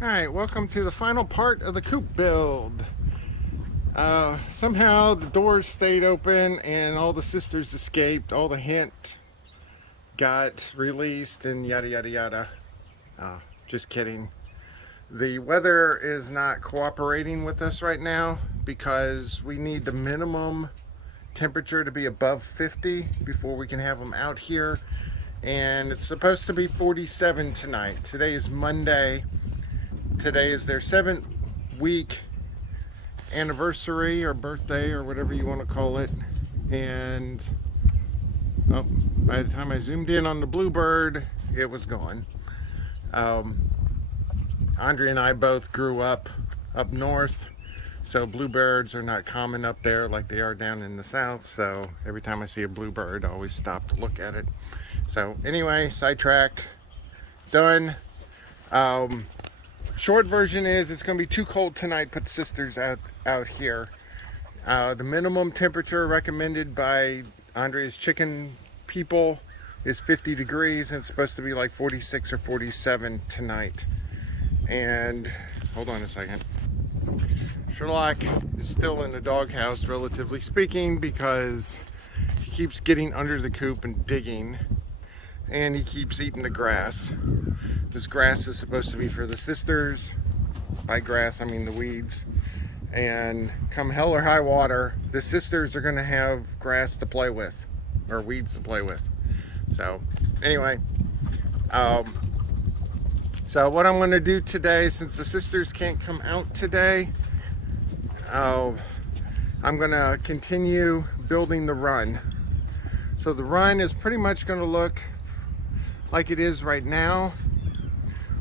Alright, welcome to the final part of the coop build. Somehow the doors stayed open and all the sisters escaped. All the hint got released and yada yada yada. Just kidding. The weather is not cooperating with us right now because we need the minimum temperature to be above 50 before we can have them out here. And it's supposed to be 47 tonight. Today is Monday. Today is their 7-week anniversary or birthday or whatever you want to call it. And by the time I zoomed in on the bluebird, it was gone. Andre and I both grew up north, so bluebirds are not common up there like they are down in the south. So every time I see a bluebird, I always stop to look at it. So anyway, sidetrack, done. Short version is it's going to be too cold tonight. Put the sisters out here. The minimum temperature recommended by Andre's chicken people is 50 degrees, and it's supposed to be like 46 or 47 tonight. And hold on a second. Sherlock is still in the doghouse, relatively speaking, because he keeps getting under the coop and digging, and he keeps eating the grass. This grass is supposed to be for the sisters. By grass, I mean the weeds. And come hell or high water, the sisters are going to have grass to play with, or weeds to play with. So anyway, so what I'm going to do today, since the sisters can't come out today, I'm going to continue building the run. So the run is pretty much going to look like it is right now.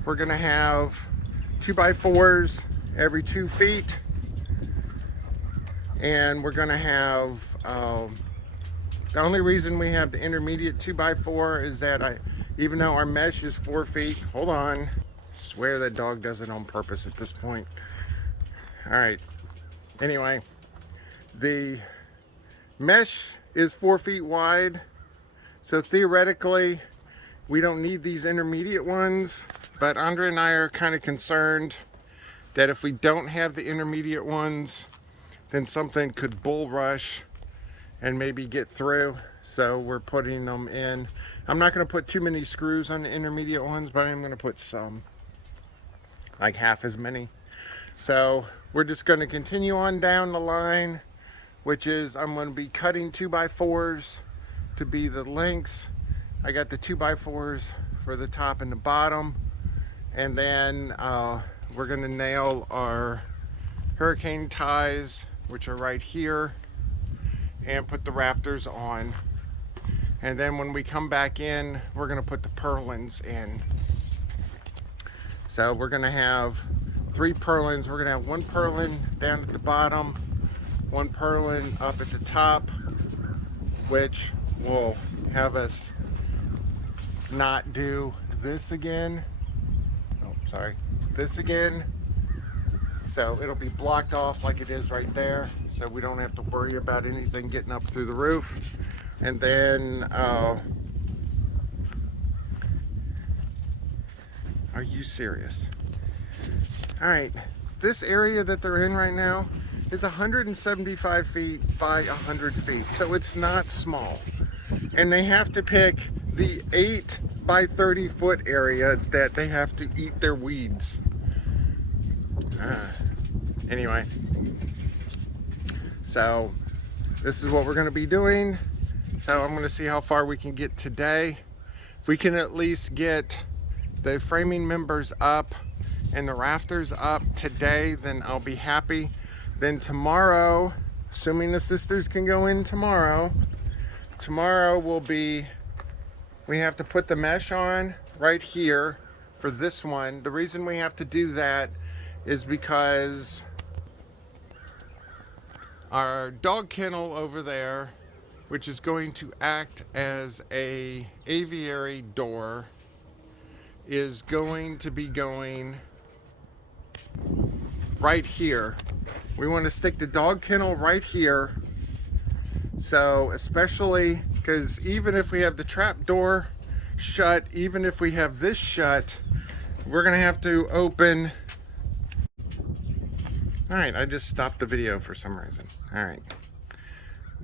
We're going to have 2x4s every 2 feet, and we're going to have the only reason we have the intermediate 2x4 is that even though our mesh is 4 feet, hold on, I swear that dog does it on purpose at this point. All right, anyway, the mesh is 4 feet wide, so theoretically we don't need these intermediate ones, but Andre and I are kind of concerned that if we don't have the intermediate ones, then something could bull rush and maybe get through. So we're putting them in. I'm not going to put too many screws on the intermediate ones, but I'm going to put some, like half as many. So we're just going to continue on down the line, which is I'm going to be cutting 2x4s to be the lengths. I got the 2x4s for the top and the bottom, and then we're going to nail our hurricane ties, which are right here, and put the rafters on. And then when we come back in, we're going to put the purlins in. So we're going to have 3 purlins. We're going to have 1 purlin down at the bottom, 1 purlin up at the top, which will have us not do this again. Oh, sorry, this again. So it'll be blocked off like it is right there, so we don't have to worry about anything getting up through the roof. And then are you serious? All right, this area that they're in right now is 175 feet by 100 feet, so it's not small. And they have to pick the 8 by 30 foot area that they have to eat their weeds. Anyway, so this is what we're going to be doing. So I'm going to see how far we can get today. If we can at least get the framing members up and the rafters up today, then I'll be happy. Then tomorrow, assuming the sisters can go in tomorrow will be, we have to put the mesh on right here for this one. The reason we have to do that is because our dog kennel over there, which is going to act as a aviary door, is going to be going right here. We want to stick the dog kennel right here. So especially because even if we have the trap door shut, even if we have this shut, we're gonna have to open Alright, I just stopped the video for some reason. Alright.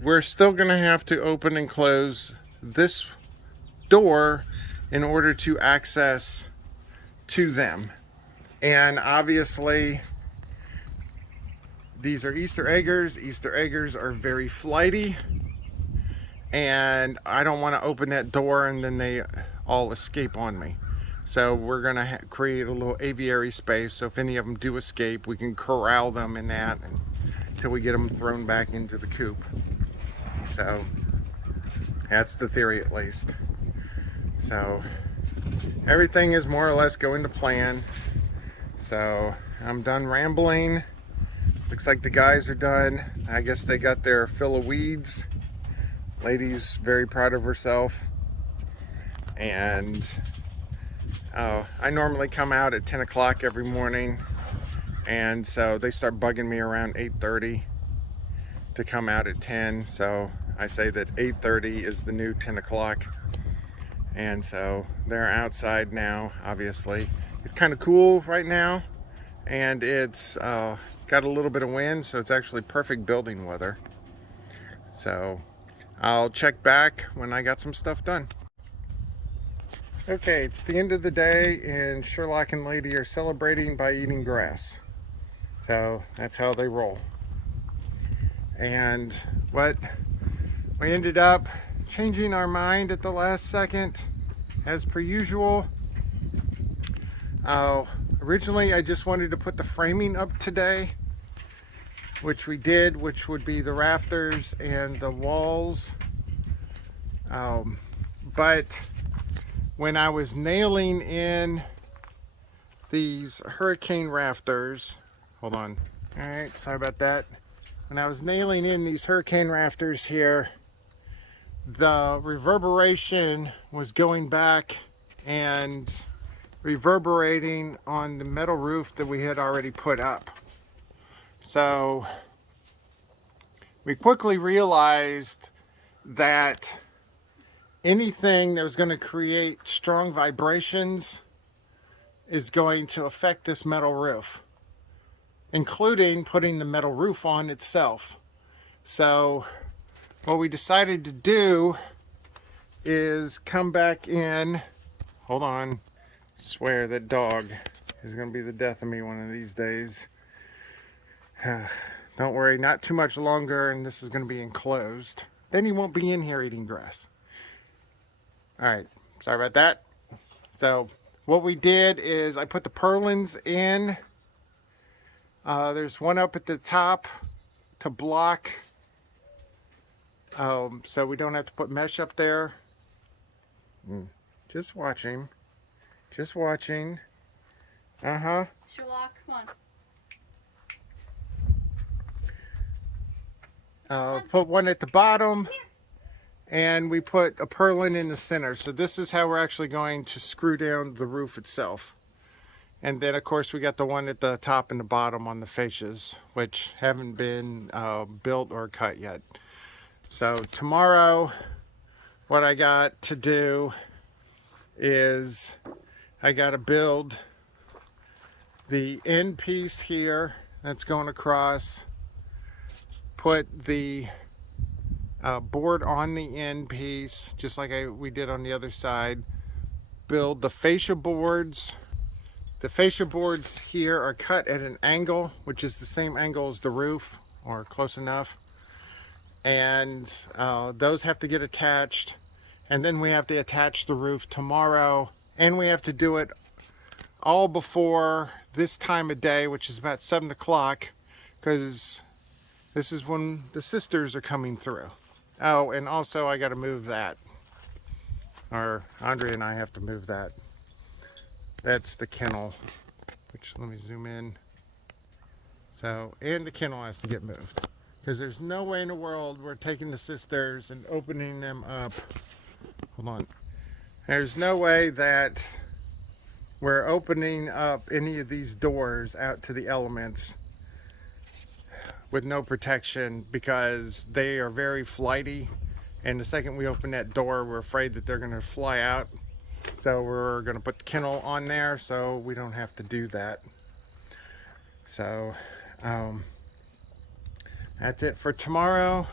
We're still going to have to open and close this door in order to access to them. And obviously, these are Easter eggers. Easter eggers are very flighty. And I don't want to open that door and then they all escape on me. So we're going to create a little aviary space, so if any of them do escape, we can corral them in that until we get them thrown back into the coop. So that's the theory, at least. So everything is more or less going to plan. So I'm done rambling. Looks like the guys are done. I guess they got their fill of weeds. Lady's very proud of herself. And I normally come out at 10 o'clock every morning, and so they start bugging me around 8:30 to come out at 10. So I say that 8:30 is the new 10 o'clock. And so they're outside now. Obviously it's kind of cool right now, and it's got a little bit of wind, so it's actually perfect building weather. So I'll check back when I got some stuff done. Okay, it's the end of the day, and Sherlock and Lady are celebrating by eating grass. So that's how they roll. And what we ended up changing our mind at the last second, as per usual. Originally I just wanted to put the framing up today, which we did, which would be the rafters and the walls. But when I was nailing in these hurricane rafters, hold on, all right, sorry about that. When I was nailing in these hurricane rafters here, the reverberation was going back and reverberating on the metal roof that we had already put up. So we quickly realized that anything that was going to create strong vibrations is going to affect this metal roof, including putting the metal roof on itself. So what we decided to do is come back in. Hold on. I swear that dog is going to be the death of me one of these days. Don't worry, not too much longer, and this is going to be enclosed. Then he won't be in here eating grass. Alright, sorry about that. So what we did is I put the purlins in. There's one up at the top to block, so we don't have to put mesh up there. Just watching. Just watching. Sherlock, come on. Put one at the bottom, and we put a purlin in the center. So this is how we're actually going to screw down the roof itself. And then of course we got the one at the top and the bottom on the fascias, which haven't been built or cut yet. So tomorrow what I got to do is I got to build the end piece here that's going across, put the board on the end piece just like we did on the other side, build the fascia boards. The fascia boards here are cut at an angle, which is the same angle as the roof, or close enough. And those have to get attached. And then we have to attach the roof tomorrow. And we have to do it all before this time of day, which is about 7 o'clock, because this is when the sisters are coming through. Oh, and also I got to move that. Or Andre and I have to move that. That's the kennel, which, let me zoom in. So, and the kennel has to get moved, because there's no way in the world we're taking the sisters and opening them up. Hold on. There's no way that we're opening up any of these doors out to the elements with no protection, because they are very flighty, and the second we open that door, we're afraid that they're going to fly out. So we're going to put the kennel on there so we don't have to do that. So Um, that's it for tomorrow,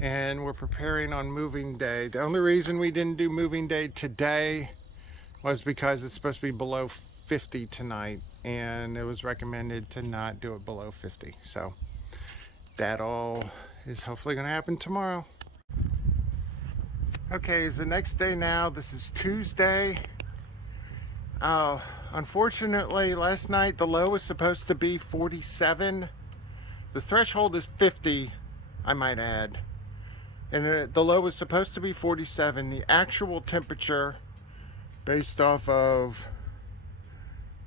and we're preparing on moving day. The only reason we didn't do moving day today was because it's supposed to be below 50 tonight, and it was recommended to not do it below 50. So that all is hopefully going to happen tomorrow. Okay, it's the next day now. This is Tuesday. Unfortunately, last night the low was supposed to be 47. The threshold is 50, I might add. And the low was supposed to be 47. The actual temperature, based off of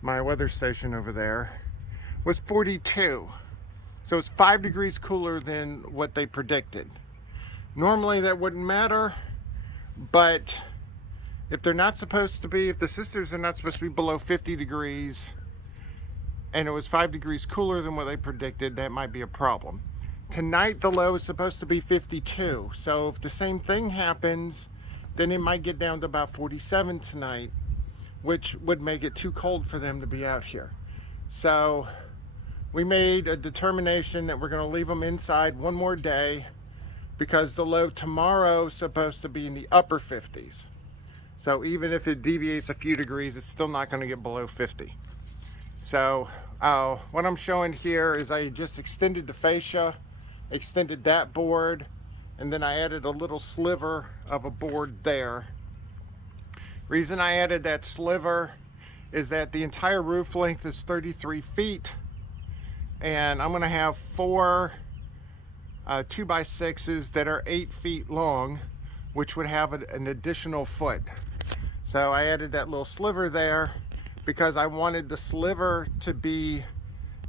my weather station over there, was 42. So it's 5 degrees cooler than what they predicted. Normally that wouldn't matter, but if they're not supposed to be, if the sisters are not supposed to be below 50 degrees, and it was 5 degrees cooler than what they predicted, that might be a problem. Tonight the low is supposed to be 52. So if the same thing happens, then it might get down to about 47 tonight, which would make it too cold for them to be out here. So we made a determination that we're going to leave them inside one more day, because the low tomorrow is supposed to be in the upper 50s. So even if it deviates a few degrees, it's still not going to get below 50. So what I'm showing here is I just extended the fascia, extended that board, and then I added a little sliver of a board there. Reason I added that sliver is that the entire roof length is 33 feet, and I'm going to have 4 2x6s that are 8 feet long, which would have an additional foot. So I added that little sliver there because I wanted the sliver to be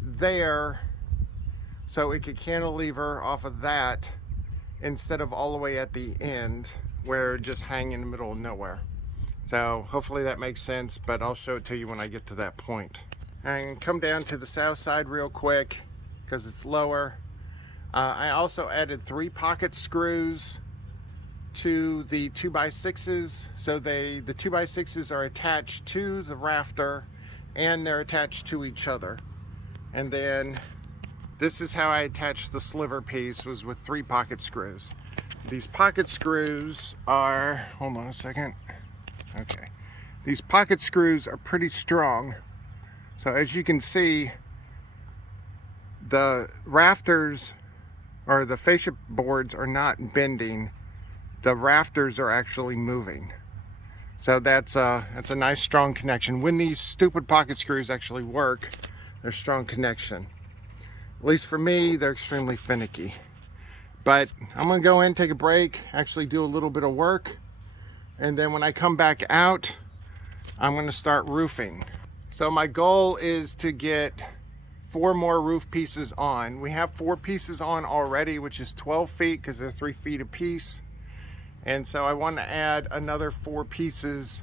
there so it could cantilever off of that instead of all the way at the end where it just hang in the middle of nowhere. So hopefully that makes sense, but I'll show it to you when I get to that point. And come down to the south side real quick because it's lower. I also added 3 pocket screws to the 2x6s, so the 2x6s are attached to the rafter and they're attached to each other. And then this is how I attached the sliver piece, was with 3 pocket screws. These pocket screws are, hold on a second, okay, these pocket screws are pretty strong. So as you can see, the rafters or the fascia boards are not bending. The rafters are actually moving. So that's a nice strong connection. When these stupid pocket screws actually work, they're strong connection. At least for me, they're extremely finicky. But I'm gonna go in, take a break, actually do a little bit of work, and then when I come back out, I'm gonna start roofing. So my goal is to get 4 more roof pieces on. We have 4 pieces on already, which is 12 feet because they're 3 feet a piece. And so I want to add another 4 pieces,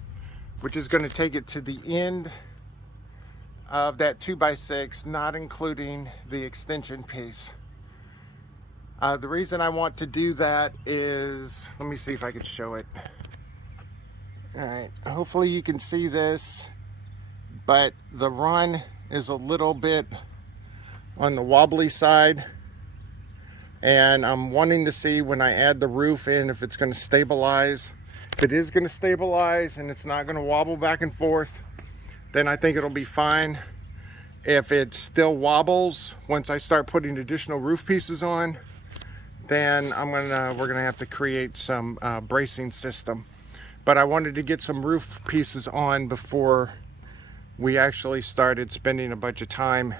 which is going to take it to the end of that 2x6, not including the extension piece. The reason I want to do that is, let me see if I can show it. All right, hopefully you can see this, but the run is a little bit on the wobbly side. And I'm wanting to see when I add the roof in if it's going to stabilize. If it is going to stabilize and it's not going to wobble back and forth, then I think it'll be fine. If it still wobbles once I start putting additional roof pieces on, then we're gonna have to create some bracing system. But I wanted to get some roof pieces on before we actually started spending a bunch of time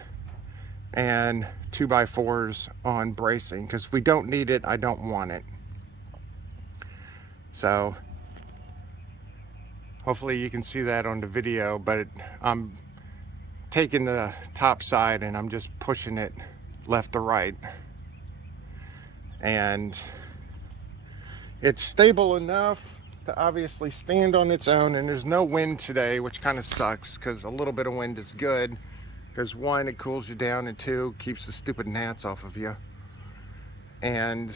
and 2x4s on bracing, because if we don't need it, I don't want it. So hopefully you can see that on the video, but I'm taking the top side and I'm just pushing it left to right, and it's stable enough to obviously stand on its own. And there's no wind today, which kind of sucks, because a little bit of wind is good. Because 1, it cools you down, and 2, keeps the stupid gnats off of you. And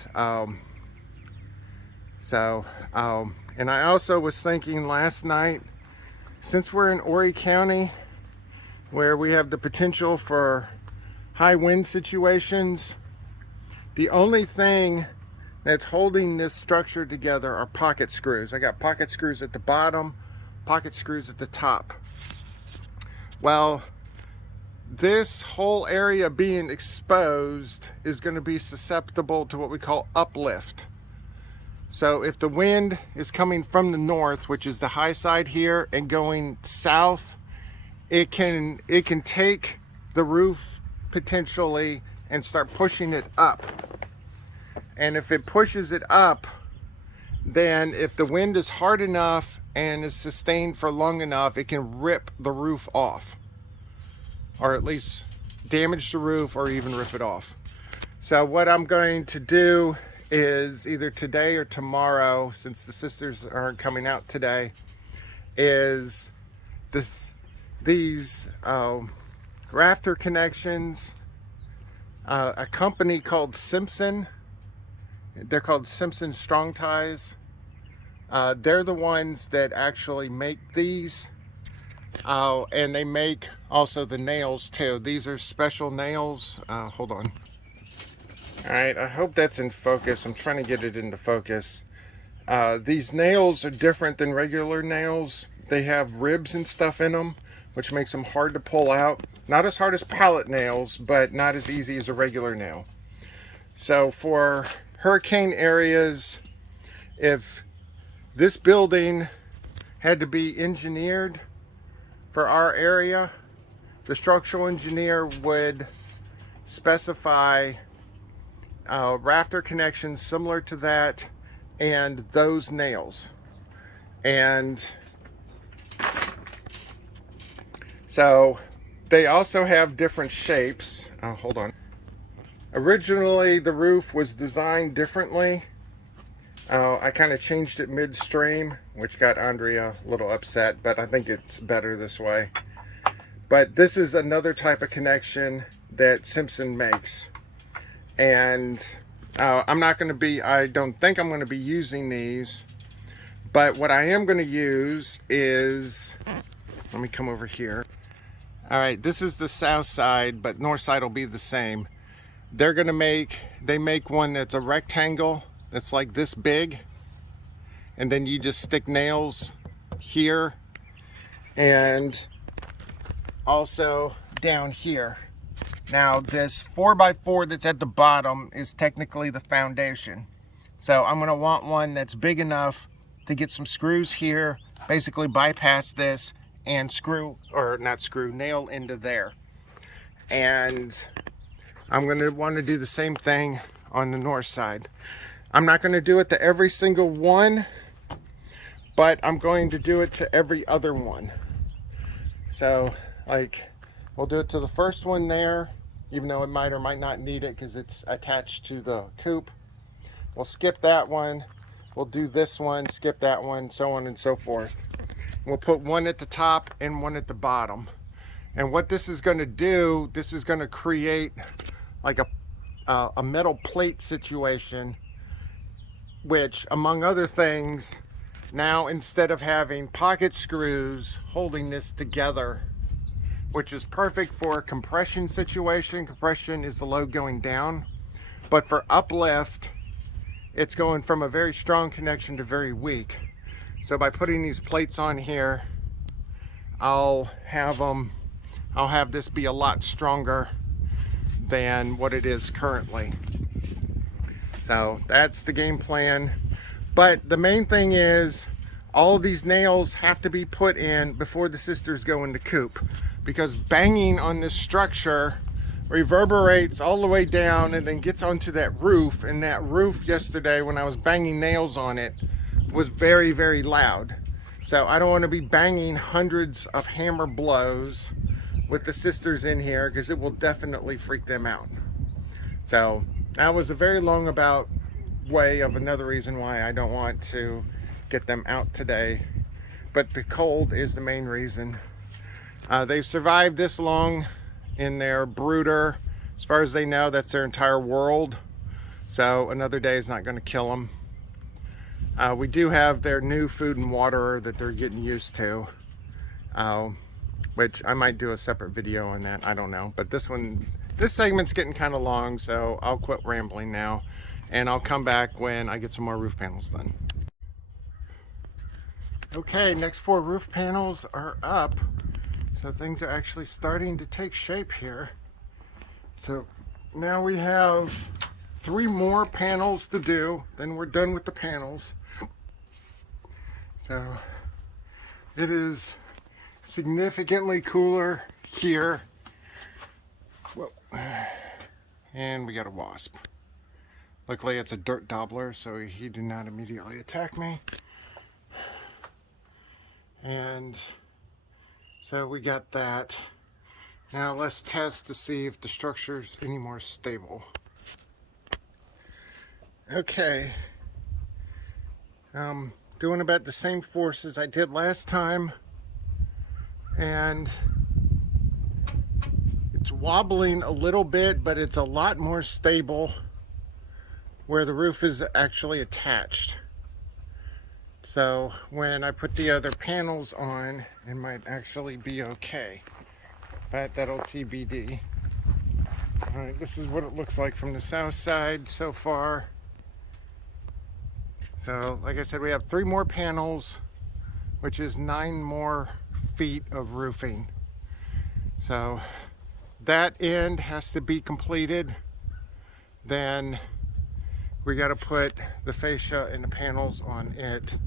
and I also was thinking last night, since we're in Horry County, where we have the potential for high wind situations. The only thing that's holding this structure together are pocket screws. I got pocket screws at the bottom, pocket screws at the top. Well, this whole area being exposed is going to be susceptible to what we call uplift. So if the wind is coming from the north, which is the high side here, and going south, it can take the roof potentially and start pushing it up. And if it pushes it up, then if the wind is hard enough and is sustained for long enough, it can rip the roof off, or at least damage the roof or even rip it off. So what I'm going to do is either today or tomorrow, since the sisters aren't coming out today, is these rafter connections. A company called Simpson, they're called Simpson Strong Ties. They're the ones that actually make these, and they make also the nails too. These are special nails. Hold on. All right, I hope that's in focus. I'm trying to get it into focus. These nails are different than regular nails. They have ribs and stuff in them, which makes them hard to pull out. Not as hard as pallet nails, but not as easy as a regular nail. So for hurricane areas, if this building had to be engineered for our area, the structural engineer would specify rafter connections similar to that and those nails. And so they also have different shapes. Hold on. Originally the roof was designed differently. I kind of changed it midstream, which got Andrea a little upset, but I think it's better this way. But this is another type of connection that Simpson makes. And I'm not going to be, I don't think I'm going to be using these, but what I am going to use is, let me come over here. All right, this is the south side, but north side will be the same. They're going to they make one that's a rectangle that's like this big, and then you just stick nails here and also down here. Now this 4x4 that's at the bottom is technically the foundation. So I'm going to want one that's big enough to get some screws here, basically bypass this and nail into there. And I'm going to want to do the same thing on the north side. I'm not going to do it to every single one, but I'm going to do it to every other one. So like, we'll do it to the first one there, even though it might or might not need it because it's attached to the coop. We'll skip that one. We'll do this one, skip that one, so on and so forth. We'll put one at the top and one at the bottom. And what this is going to do, this is going to create like a metal plate situation, which, among other things, now instead of having pocket screws holding this together, which is perfect for a compression situation. Compression is the load going down, but for uplift, it's going from a very strong connection to very weak. So by putting these plates on here, I'll have this be a lot stronger than what it is currently. So that's the game plan. But the main thing is, all of these nails have to be put in before the sisters go into coop, because banging on this structure reverberates all the way down and then gets onto that roof. And that roof yesterday, when I was banging nails on it, was very, very loud. So I don't want to be banging hundreds of hammer blows with the sisters in here, because it will definitely freak them out. So that was a very long about way of another reason why I don't want to get them out today. But the cold is the main reason. They've survived this long in their brooder. As far as they know, that's their entire world. So another day is not going to kill them. We do have their new food and water that they're getting used to, which I might do a separate video on that. I don't know. But this one this segment's getting kind of long, so I'll quit rambling now, and I'll come back when I get some more roof panels done. Okay, next 4 roof panels are up, so things are actually starting to take shape here. So now we have 3 more panels to do, then we're done with the panels. So it is significantly cooler here. Whoa. And we got a wasp. Luckily it's a dirt dabbler, so he did not immediately attack me. And so we got that. Now let's test to see if the structure's any more stable. Okay. Doing about the same force as I did last time. And it's wobbling a little bit, but it's a lot more stable where the roof is actually attached. So when I put the other panels on, it might actually be okay, but that'll TBD. All right, this is what it looks like from the south side so far. So like I said, we have 3 more panels, which is 9 more feet of roofing. So that end has to be completed. Then we got to put the fascia and the panels on it.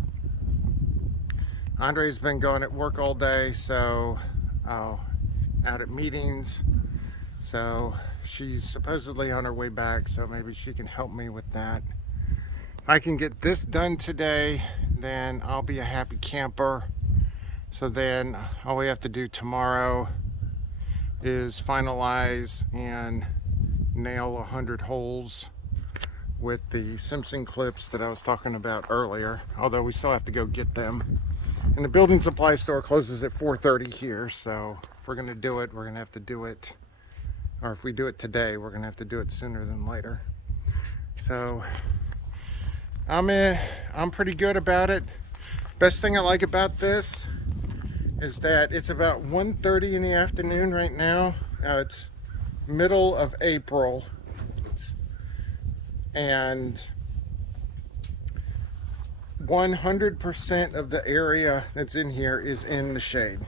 Andre's been going at work all day, so out at meetings. So she's supposedly on her way back, so maybe she can help me with that. If I can get this done today, then I'll be a happy camper. So then all we have to do tomorrow is finalize and nail 100 holes with the Simpson clips that I was talking about earlier, although we still have to go get them. And the building supply store closes at 4:30 here, so if we're gonna do it, we're gonna have to do it, or if we do it today, we're gonna have to do it sooner than later. So I'm pretty good about it. Best thing I like about this is that it's about 1:30 in the afternoon right now. It's middle of April, and 100% of the area that's in here is in the shade,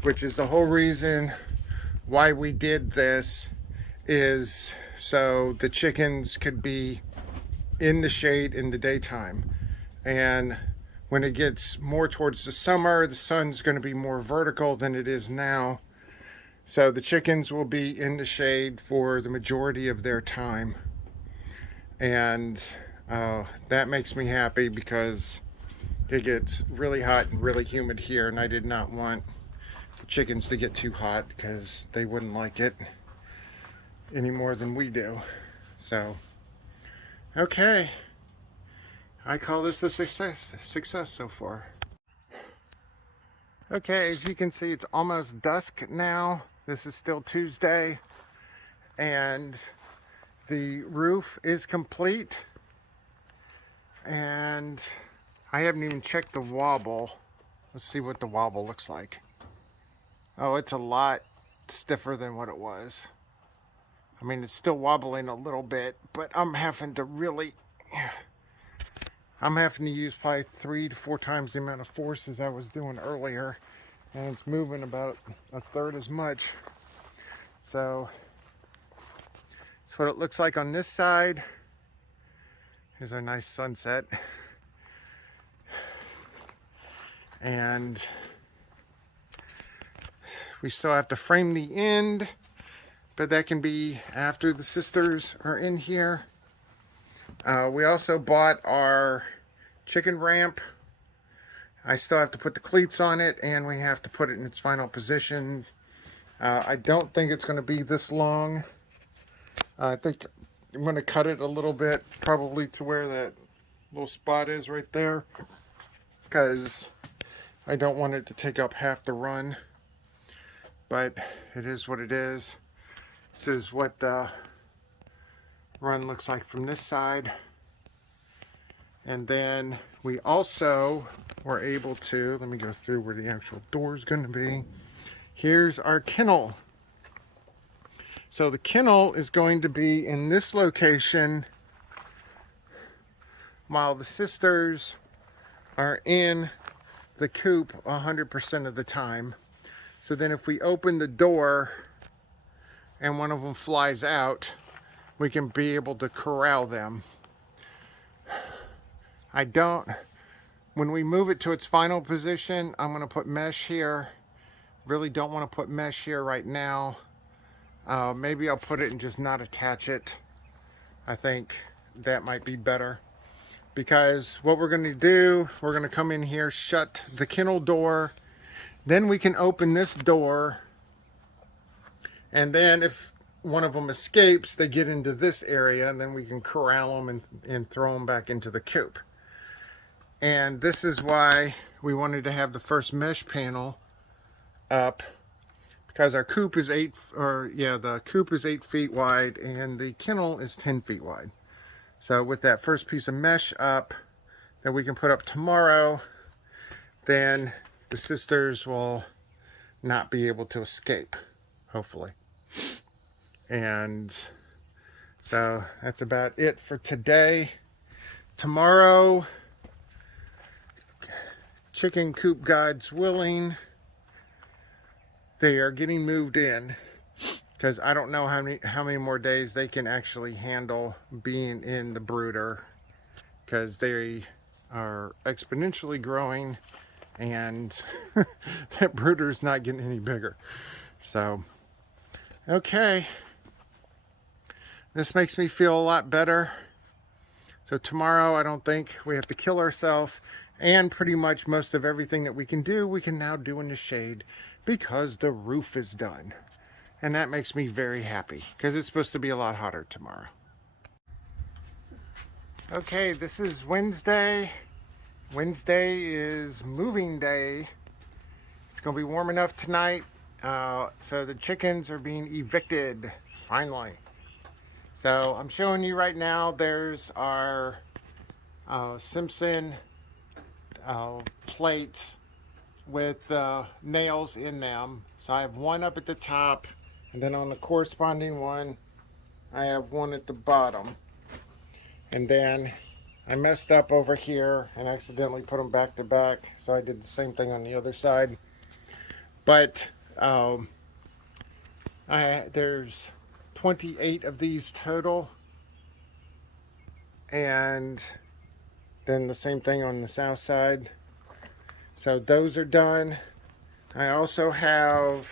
which is the whole reason why we did this, is so the chickens could be in the shade in the daytime. And when it gets more towards the summer, the sun's going to be more vertical than it is now. So the chickens will be in the shade for the majority of their time. And that makes me happy because it gets really hot and really humid here, and I did not want the chickens to get too hot because they wouldn't like it any more than we do. So, okay. I call this a success so far. Okay, as you can see, it's almost dusk now. This is still Tuesday, and the roof is complete. And I haven't even checked the wobble. Let's see what the wobble looks like. Oh, it's a lot stiffer than what it was. I mean, it's still wobbling a little bit, but I'm having to use probably 3 to 4 times the amount of force as I was doing earlier, and it's moving about 1/3 as much. So that's what it looks like on this side. Here's our nice sunset. And we still have to frame the end, but that can be after the sisters are in here. We also bought our chicken ramp. I still have to put the cleats on it, and we have to put it in its final position. I don't think it's going to be this long. I think I'm going to cut it a little bit, probably to where that little spot is right there, because I don't want it to take up half the run. But it is what it is. This is what the run looks like from this side. And then we also were able to, let me go through where the actual door is going to be. Here's our kennel. So the kennel is going to be in this location while the sisters are in the coop 100% of the time. So then if we open the door and one of them flies out, we can be able to corral them. When we move it to its final position, I'm going to put mesh here. Really don't want to put mesh here right now. Maybe I'll put it and just not attach it. I think that might be better. Because what we're going to do, we're going to come in here, shut the kennel door. Then we can open this door. And then if one of them escapes, they get into this area, and then we can corral them and throw them back into the coop. And this is why we wanted to have the first mesh panel up, because our coop is the coop is 8 feet wide and the kennel is 10 feet wide. So with that first piece of mesh up that we can put up tomorrow, then the sisters will not be able to escape, hopefully. And so that's about it for today. Tomorrow, chicken coop gods willing, they are getting moved in, because I don't know how many more days they can actually handle being in the brooder, because they are exponentially growing and that brooder is not getting any bigger. So okay, this makes me feel a lot better. So tomorrow I don't think we have to kill ourselves, and pretty much most of everything that we can do, we can now do in the shade, because the roof is done. And that makes me very happy, because it's supposed to be a lot hotter tomorrow. Okay, this is Wednesday. Wednesday is moving day. It's going to be warm enough tonight, so the chickens are being evicted, finally. So I'm showing you right now, there's our Simpson plates with nails in them. So I have one up at the top, and then on the corresponding one I have one at the bottom. And then I messed up over here and accidentally put them back to back, so I did the same thing on the other side. But there's 28 of these total, and then the same thing on the south side. So those are done. I also have,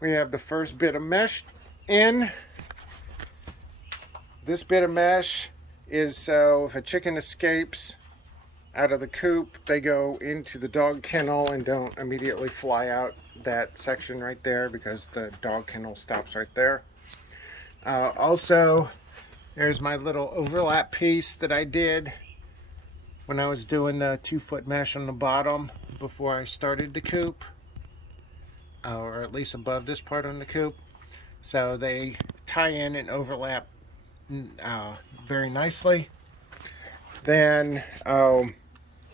we have the first bit of mesh in. This bit of mesh is so if a chicken escapes out of the coop, they go into the dog kennel and don't immediately fly out that section right there, because the dog kennel stops right there. Also, there's my little overlap piece that I did when I was doing the 2-foot mesh on the bottom before I started the coop, or at least above this part on the coop. So they tie in and overlap very nicely. Then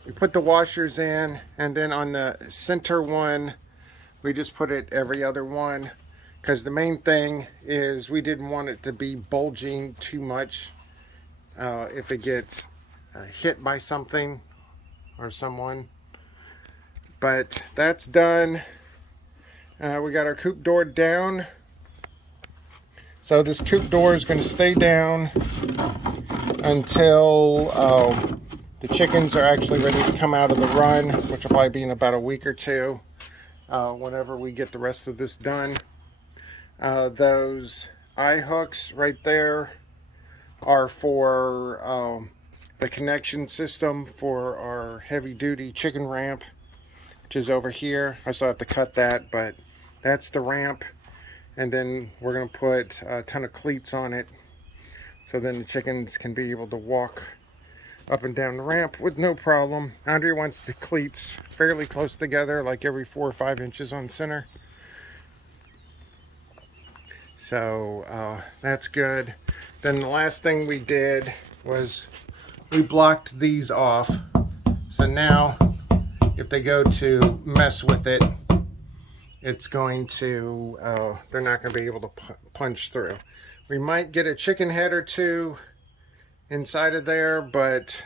we put the washers in, and then on the center one we just put it every other one, because the main thing is we didn't want it to be bulging too much if it gets hit by something or someone. But that's done. We got our coop door down. So this coop door is going to stay down until the chickens are actually ready to come out of the run, which will probably be in about a week or two, whenever we get the rest of this done. Those eye hooks right there are for the connection system for our heavy duty chicken ramp, which is over here. I still have to cut that, but that's the ramp. And then we're going to put a ton of cleats on it, so then the chickens can be able to walk up and down the ramp with no problem. Andrea wants the cleats fairly close together, like every 4 or 5 inches on center. So that's good. Then the last thing we did was we blocked these off. So now if they go to mess with it, it's going to, they're not going to be able to punch through. We might get a chicken head or two inside of there, but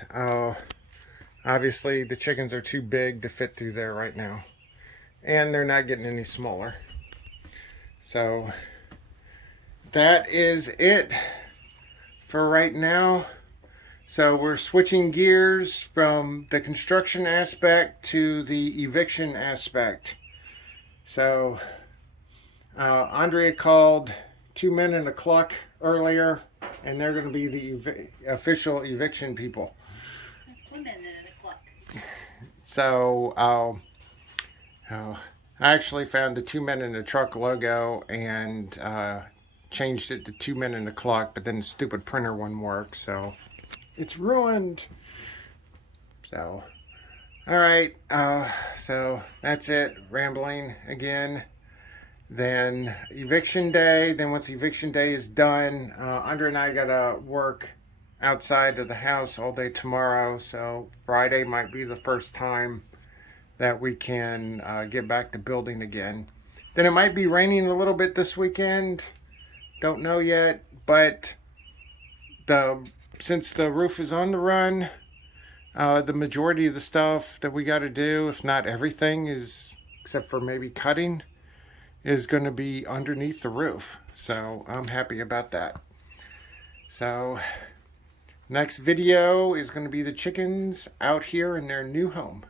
obviously the chickens are too big to fit through there right now. And they're not getting any smaller. So that is it for right now. So we're switching gears from the construction aspect to the eviction aspect. So Andrea called 2 men and a cluck earlier, and they're going to be the official eviction people. That's 1 minute and a cluck. So I actually found the 2 men in a truck logo and changed it to 2 men in a cluck, but then the stupid printer wouldn't work, so it's ruined. So all right, so that's it. Rambling again. Then eviction day. Then once eviction day is done, Andrea and I gotta work outside of the house all day tomorrow. So Friday might be the first time that we can get back to building again. Then it might be raining a little bit this weekend. Don't know yet, but since the roof is on the run, the majority of the stuff that we got to do, if not everything, is except for maybe cutting, is going to be underneath the roof. So I'm happy about that. So next video is going to be the chickens out here in their new home.